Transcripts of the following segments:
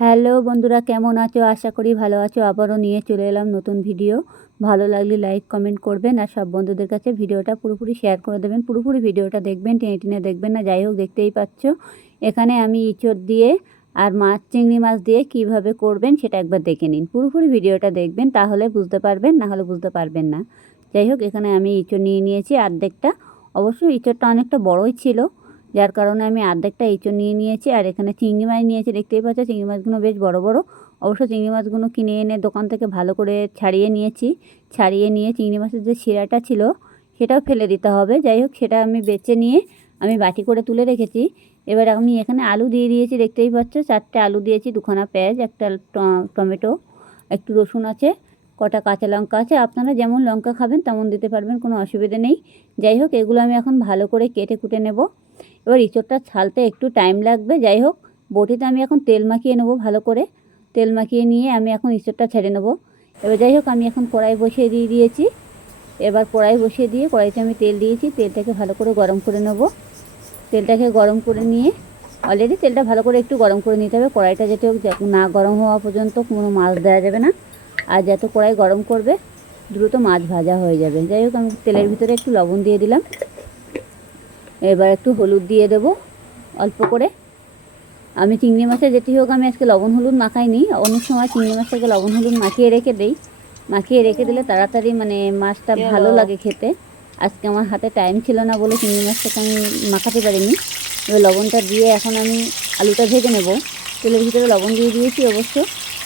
Hello বন্ধুরা, কেমন আছো? আশা করি ভালো আছো। আবারও নিয়ে চলে এলাম নতুন ভিডিও। ভালো লাগলে লাইক কমেন্ট করবেন আর সব বন্ধুদের কাছে ভিডিওটা পুরোপুরি শেয়ার করে দেবেন। পুরোপুরি ভিডিওটা দেখবেন, টেনে টেনে দেখবেন না। যাই হোক, দেখতেই পাচ্ছ এখানে আমি ইঁচড় দিয়ে আর চিংড়ি মাছ দিয়ে কিভাবে করবেন সেটা একবার দেখে নিন। পুরোপুরি ভিডিওটা দেখবেন, তাহলে বুঝতে পারবেন, না হলে বুঝতে পারবেন না। যাই হোক, এখানে আমি ইঁচড় নিয়ে নিয়েছি অর্ধেকটা। অবশ্যই ইঁচড়টা অনেকটা বড়ই ছিল, যার কারণে আমি অর্ধেকটা ইঁচড় নিয়ে নিয়েছি। আর এখানে চিংড়ি মাছ নিয়েছি, দেখতেই পাচ্ছ চিংড়ি মাছগুলো বেশ বড় বড়। অবশ্য চিংড়ি মাছগুলো কিনে এনে দোকান থেকে ভালো করে ছাড়িয়ে নিয়েছি। ছাড়িয়ে নিয়ে চিংড়ি মাছের যে শিরাটা ছিল সেটাও ফেলে দিতে হবে। যাই হোক, সেটা আমি বেছে নিয়ে আমি বাটি করে তুলে রেখেছি। এবার আমি এখানে আলু দিয়ে দিয়েছি, দেখতেই পাচ্ছ 4টে আলু দিয়েছি, 2খানা পেঁয়াজ, একটা টমেটো, একটু রসুন আছে, কটা কাঁচা লঙ্কা আছে। আপনারা যেমন লঙ্কা খাবেন তেমন দিতে পারবেন, কোনো অসুবিধা নেই। যাই হোক, এগুলো আমি এখন ভালো করে কেটে কুটে নেব। এবার ইঁচড়টা ছালতে একটু টাইম লাগবে। যাই হোক, বটিতে আমি এখন তেল মাখিয়ে নেবো ভালো করে। তেল মাখিয়ে নিয়ে আমি এখন ইঁচড়টা ছেড়ে নেব। এবার যাই হোক, আমি এখন কড়াই বসিয়ে দিয়েছি। এবার কড়াই বসিয়ে দিয়ে কড়াইতে আমি তেল দিয়েছি। তেলটাকে ভালো করে গরম করে নেব। তেলটাকে গরম করে নিয়ে অলরেডি তেলটা ভালো করে একটু গরম করে নিতে হবে। কড়াইটা যাতে না গরম হওয়া পর্যন্ত কোনো মাছ দেওয়া যাবে না। আর যত কড়াই গরম করবে দ্রুত মাছ ভাজা হয়ে যাবে। যাই হোক, আমি তেলের ভিতরে একটু লবণ দিয়ে দিলাম। এবার একটু হলুদ দিয়ে দেব অল্প করে। আমি চিংড়ি মাছে যেটি হোক আমি আজকে লবণ হলুদ মাখাইনি। অনেক সময় চিংড়ি মাছটাকে লবণ হলুদ মাখিয়ে রেখে দিই। মাখিয়ে রেখে দিলে তাড়াতাড়ি মাছটা ভালো লাগে খেতে। আজকে আমার হাতে টাইম ছিল না বলে চিংড়ি মাছটাকে আমি মাখাতে পারিনি। এবার লবণটা দিয়ে এখন আমি আলুটা ভেজে নেব। তেলের ভিতরে লবণ দিয়ে দিয়েছি অবশ্য।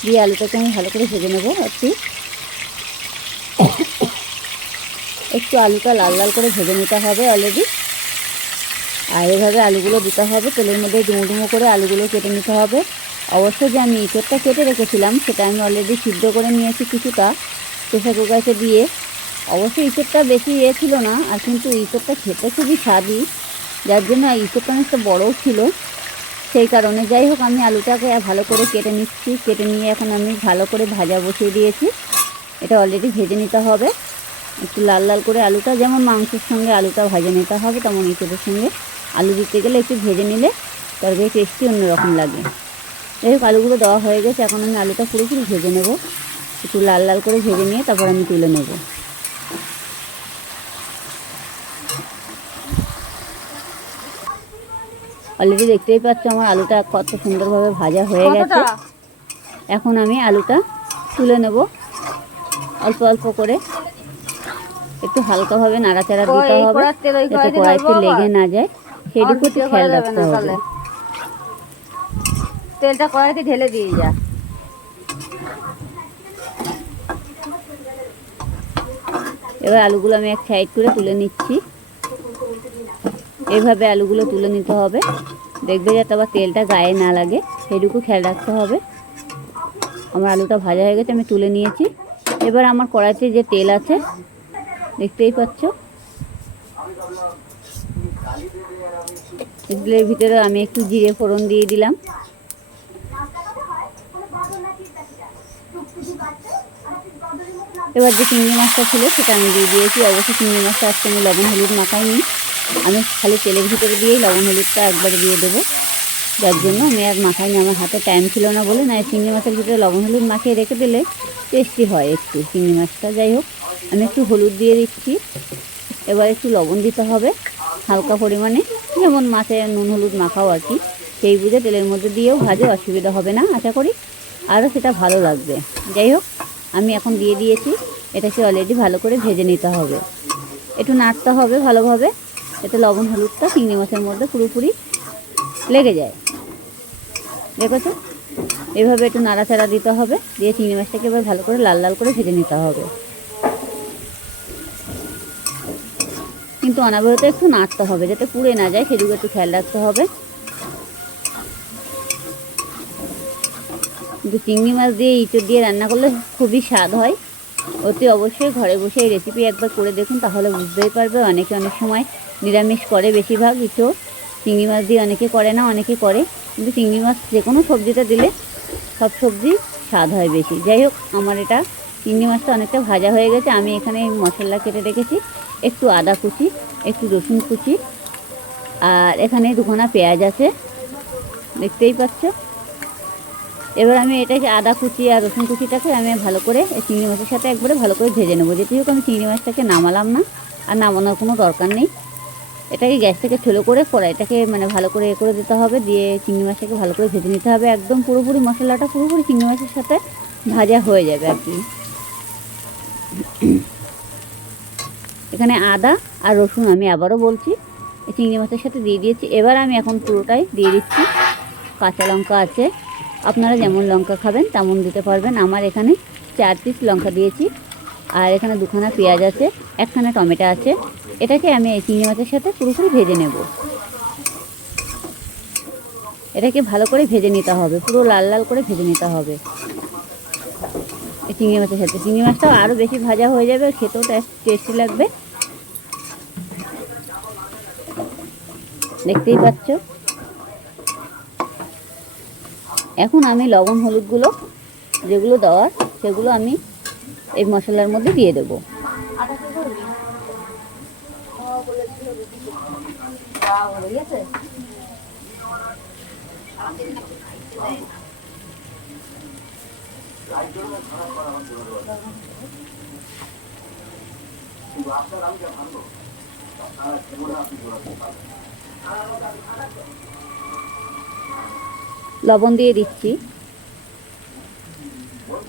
দিয়ে আলুটাকে আমি ভালো করে ভেজে নেব। একটু আলুটা লাল লাল করে ভেজে নিতে হবে অলরেডি। আর এভাবে আলুগুলো দিতে হবে, তেলের মধ্যে ডুমো ডুমো করে আলুগুলো কেটে নিতে হবে। অবশ্যই যে আমি ইঁচড়টা কেটে রেখেছিলাম সেটা আমি অলরেডি সিদ্ধ করে নিয়েছি কিছুটা প্রেসার কুকারে দিয়ে। অবশ্যই ইঁচড়টা বেশি ছিল না, আর কিন্তু ইঁচড়টা খেতে খুবই স্বাদই, যার জন্য ইঁচড়টা অনেকটা বড়ও ছিল সেই কারণে। যাই হোক, আমি আলুটাকে ভালো করে কেটে নিচ্ছি। কেটে নিয়ে এখন আমি ভালো করে ভাজা বসিয়ে দিয়েছি। এটা অলরেডি ভেজে নিতে হবে একটু লাল লাল করে। আলুটা যেমন মাংসের সঙ্গে আলুটা ভেজে নিতে হবে, তেমন ইঁচড়ের সঙ্গে আলু দিতে গেলে একটু ভেজে নিলে তরকারি টেস্টি অন্যরকম লাগে। যাই হোক, আলুগুলো দেওয়া হয়ে গেছে। এখন আমি আলুটা পুরোপুরি ভেজে নেব। একটু লাল লাল করে ভেজে নিয়ে তারপর আমি তুলে নেব। অলরেডি দেখতেই পাচ্ছ আমার আলুটা কত সুন্দরভাবে ভাজা হয়ে গেছে। এখন আমি আলুটা তুলে নেব অল্প অল্প করে। একটু হালকাভাবে নাড়াচাড়া দিতে হবে যাতে কড়াইতে লেগে না যায়, সেটুকু একটু খেয়াল রাখতে হবে। তেলটা কড়াইতে ঢেলে দিয়ে যা। এবার আলুগুলো আমি এক সাইড করে তুলে নিচ্ছি। এইভাবে আলুগুলো তুলে নিতে হবে, দেখবে যাতে আবার তেলটা গায়ে না লাগে, সেটুকু খেয়াল রাখতে হবে। আমার আলুটা ভাজা হয়ে গেছে, আমি তুলে নিয়েছি। এবার আমার কড়াইতে যে তেল আছে দেখতেই পাচ্ছ, তেলের ভিতরে আমি একটু জিরে ফোড়ন দিয়ে দিলাম। এবার যে চিংড়ি মাছটা ছিল সেটা আমি দিয়ে দিয়েছি। অবশ্যই চিংড়ি মাছটা আজকে আমি লবণ হলুদ মাখাইনি, আমি খালি তেলের ভিতরে দিয়েই লবণ হলুদটা একবারে দিয়ে দেবো, যার জন্য আমি আর মাখাইনি। আমার হাতে টাইম ছিল না বলে। না, চিংড়ি মাছের ভিতরে লবণ হলুদ মাখিয়ে রেখে দিলে টেস্টি হয় একটু চিংড়ি মাছটা। যাই হোক, আমি একটু হলুদ দিয়ে দিচ্ছি। এবার একটু লবণ দিতে হবে হালকা পরিমাণে, যেমন মাছে নুন হলুদ মাখাও আর কি, সেই বুঝে তেলের মধ্যে দিয়েও ভাজে, অসুবিধা হবে না আশা করি, আরও সেটা ভালো লাগবে। যাই হোক, আমি এখন দিয়ে দিয়েছি। এটাকে অলরেডি ভালো করে ভেজে নিতে হবে, একটু নাড়তে হবে ভালোভাবে, যাতে লবণ হলুদটা চিংড়ি মাছের মধ্যে পুরোপুরি লেগে যায়। দেখেছো, এভাবে একটু নাড়াচাড়া দিতে হবে, দিয়ে চিংড়ি মাছটাকে এবার ভালো করে লাল লাল করে ভেজে নিতে হবে। কিন্তু অনাবরত একটু নাড়তে হবে যাতে পুড়ে না যায়, সেদিকে একটু খেয়াল রাখতে হবে। কিন্তু চিংড়ি মাছ দিয়ে ইঁচড় দিয়ে রান্না করলে খুবই স্বাদ হয়। অতি অবশ্যই ঘরে বসে এই রেসিপি একবার করে দেখুন, তাহলে বুঝতেই পারবে। অনেকে অনেক সময় নিরামিষ করে, বেশিরভাগ ইঁচড় চিংড়ি মাছ দিয়ে অনেকে করে না, অনেকে করে। কিন্তু চিংড়ি মাছ যে কোনো সবজিতে দিলে সব সবজি স্বাদ হয় বেশি। যাই হোক, আমার এটা চিংড়ি মাছটা অনেকটা ভাজা হয়ে গেছে। আমি এখানে মশলা কেটে রেখেছি, একটু আদা কুচি, একটু রসুন কুচি, আর এখানে 2খানা পেঁয়াজ আছে, দেখতেই পাচ্ছ। এবার আমি এটাকে আদা কুচি আর রসুন কুচিটাকে আমি ভালো করে এই চিংড়ি মাছের সাথে একবারে ভালো করে ভেজে নেবো। যেটি হোক আমি চিংড়ি মাছটাকে নামালাম না, আর নামানোর কোনো দরকার নেই। এটাকে গ্যাস থেকে ঠেলো করে কড়াইটাকে মানে ভালো করে করে দিতে হবে, দিয়ে চিংড়ি মাছটাকে ভালো করে ভেজে নিতে হবে। একদম পুরোপুরি মশলাটা পুরোপুরি চিংড়ি মাছের সাথে ভাজা হয়ে যাবে আর কি। এখানে আদা আর রসুন আমি আবারও বলছি এই চিংড়ি মাছের সাথে দিয়ে দিয়েছি। এবার আমি এখন পুরোটাই দিয়ে দিচ্ছি। কাঁচা লঙ্কা আছে, আপনারা যেমন লঙ্কা খাবেন তেমন দিতে পারবেন। আমার এখানে 4 পিস লঙ্কা দিয়েছি, আর এখানে 2খানা পেঁয়াজ আছে, 1খানা টমেটো আছে। এটাকে আমি এই চিংড়ি মাছের সাথে পুরোপুরি ভেজে নেব। এটাকে ভালো করে ভেজে নিতে হবে, পুরো লাল লাল করে ভেজে নিতে হবে এই চিংড়ি মাছের সাথে। চিংড়ি মাছটাও আরও বেশি ভাজা হয়ে যাবে, খেতেও টেস্টি লাগবে। দেখতেই পাচ্ছ। এখন আমি লবণ হলুদগুলো যেগুলো দেওয়ার সেগুলো আমি এই মশলার মধ্যে দিয়ে দেবো। লবণ দিয়ে দিচ্ছি,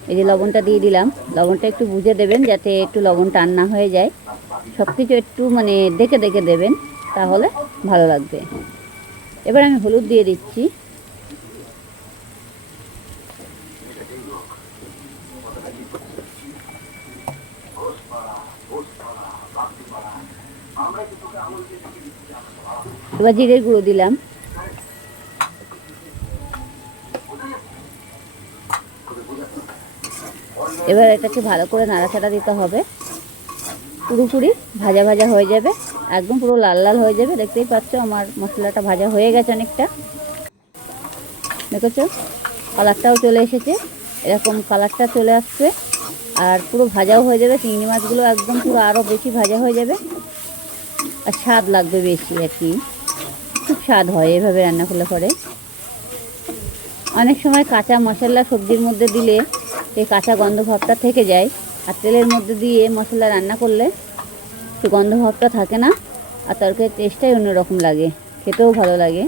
এই যে লবণটা দিয়ে দিলাম। লবণটা একটু বুঝে দেবেন যাতে একটু লবণ টান না হয়ে যায়। সব কিছু একটু মানে দেখে দেখে দেবেন, তাহলে ভালো লাগবে। এবার আমি হলুদ দিয়ে দিচ্ছি। এবার জিরের গুঁড়ো দিলাম। এবার এটাকে ভালো করে নাড়াচাড়া দিতে হবে, পুরোপুরি ভাজা ভাজা হয়ে যাবে, একদম পুরো লাল লাল হয়ে যাবে। দেখতেই পাচ্ছ আমার মশলাটা ভাজা হয়ে গেছে অনেকটা, দেখেছো কালারটাও চলে এসেছে, এরকম কালারটা চলে আসছে। আর পুরো ভাজাও হয়ে যাবে, চিংড়ি মাছগুলো একদম পুরো আরও বেশি ভাজা হয়ে যাবে, আর স্বাদ লাগবে বেশি আর কি। খুব স্বাদ হয় এভাবে রান্না করলে পরে। অনেক সময় কাঁচা মশলা সবজির মধ্যে দিলে এই কাঁচা গন্ধ ভাবটা থেকে যায়, আর তেলের মধ্যে দিয়ে মশলা রান্না করলে একটু গন্ধ ভাবটা থাকে না, আর তরকারির টেস্টটাই অন্যরকম লাগে, খেতেও ভালো লাগে।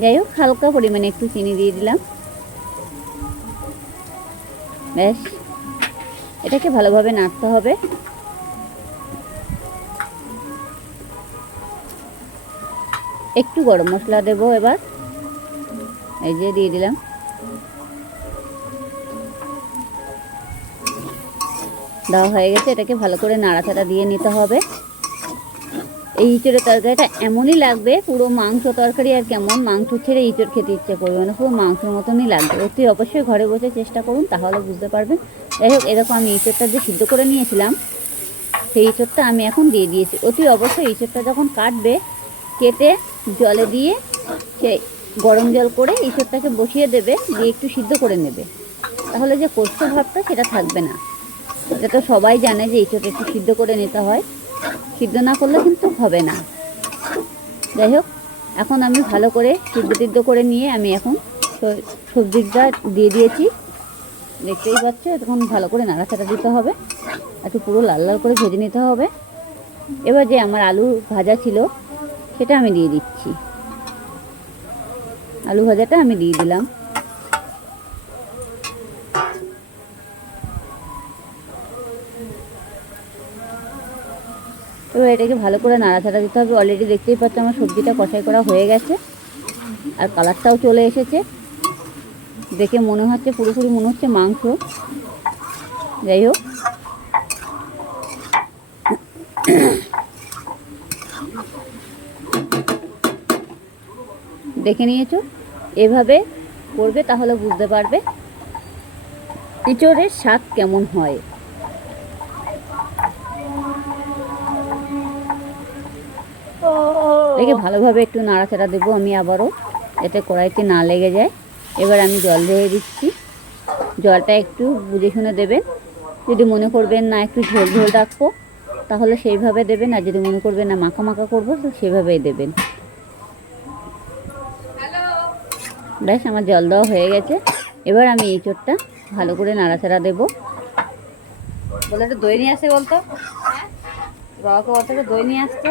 যাই হোক, হালকা পরিমাণে একটু চিনি দিয়ে দিলাম, ব্যাস। এটাকে ভালোভাবে নাড়তে হবে। একটু গরম মশলা দেবো এবার, এই যে দিয়ে দিলাম। দেওয়া হয়ে গেছে, এটাকে ভালো করে নাড়াচাড়া দিয়ে নিতে হবে। এই ইঁচড়ের তরকারিটা এমনই লাগবে, পুরো মাংস তরকারি আর কেমন মাংস ছেড়ে ইঁচড় খেতে ইচ্ছে করবে না, পুরো মাংসের মতনই লাগবে। অতি অবশ্যই ঘরে বসে চেষ্টা করুন, তাহলে বুঝতে পারবেন। যাই হোক, এরকম আমি ইঁচড়টা যে সিদ্ধ করে নিয়েছিলাম সেই ইঁচড়টা আমি এখন দিয়ে দিয়েছি। অতি অবশ্যই ইঁচড়টা যখন কাটবে, কেটে জলে দিয়ে সেই গরম জল করে ইঁচড়টাকে বসিয়ে দেবে, দিয়ে একটু সিদ্ধ করে নেবে, তাহলে যে কষ্ট ভাবটা সেটা থাকবে না। এটা তো সবাই জানে যে ইঁচড় একটু সিদ্ধ করে নিতে হয়, সিদ্ধ না করলে কিন্তু হবে না। যাই হোক, এখন আমি ভালো করে সিদ্ধ করে নিয়ে আমি এখন সবজিটা দিয়ে দিয়েছি। দেখতেই পাচ্ছ, এখন ভালো করে নাড়াচাড়া দিতে হবে, একটু পুরো লাল লাল করে ভেজে নিতে হবে। এবার যে আমার আলু ভাজা ছিল সেটা আমি দিয়ে দিচ্ছি। আলু ভাজাটা আমি দিয়ে দিলাম। এবার এটাকে ভালো করে নাড়াচাড়া দিতে হবে। অলরেডি দেখতেই পাচ্ছ আমার সবজিটা কষাই করা হয়ে গেছে, আর কালারটাও চলে এসেছে। দেখে মনে হচ্ছে পুরোপুরি মনে হচ্ছে মাংস। যাই হোক, দেখে নিয়েছো, এভাবে করবে তাহলে বুঝতে পারবে ইঁচড়ের স্বাদ কেমন হয়। দেখে ভালোভাবে একটু নাড়াচাড়া দেবো আমি আবারও, যাতে কড়াইতে না লেগে যায়। এবার আমি জল দিয়ে দিচ্ছি। জলটা একটু বুঝে শুনে দেবেন। যদি মনে করবেন না একটু ঝোল ঝোল রাখবো, তাহলে সেইভাবে দেবেন, আর যদি মনে করবেন না মাখা মাখা করবো, তো সেভাবেই দেবেন। ব্যাস, আমার জল দেওয়া হয়ে গেছে। এবার আমি এঁচোড়টা ভালো করে নাড়াচাড়া দেবো। বলে একটা দই নিয়ে আসতে বলতো, বাবাকে বলতে একটা দই নিয়ে আসতে।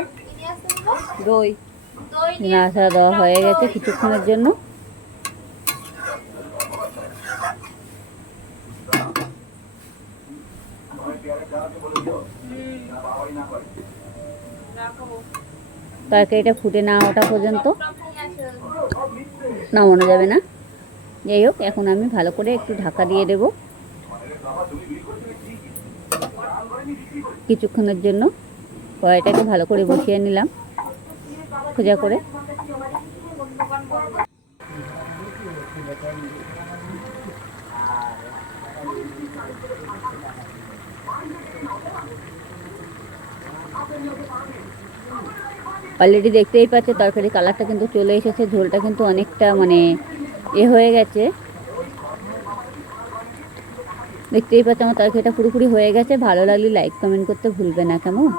দই নাড়াচাড়া দেওয়া হয়ে গেছে কিছুক্ষণের জন্য। তরকারিটা ফুটে না ওঠা পর্যন্ত নামানো যাবে না। যাই হোক, এখন আমি ভালো করে একটু ঢাকা দিয়ে দেব কিছুক্ষণের জন্য। কড়াইটাকে ভালো করে বসিয়ে নিলাম খোঁজা করে। অলরেডি দেখতেই পাচ্ছে তরকারি কালারটা কিন্তু চলে এসেছে, ঝোলটা কিন্তু অনেকটা মানে হয়ে গেছে। দেখতেই পাচ্ছ আমার তরকারিটা পুরোপুরি হয়ে গেছে। ভালো লাগলে লাইক কমেন্ট করতে ভুলবে না, কেমন?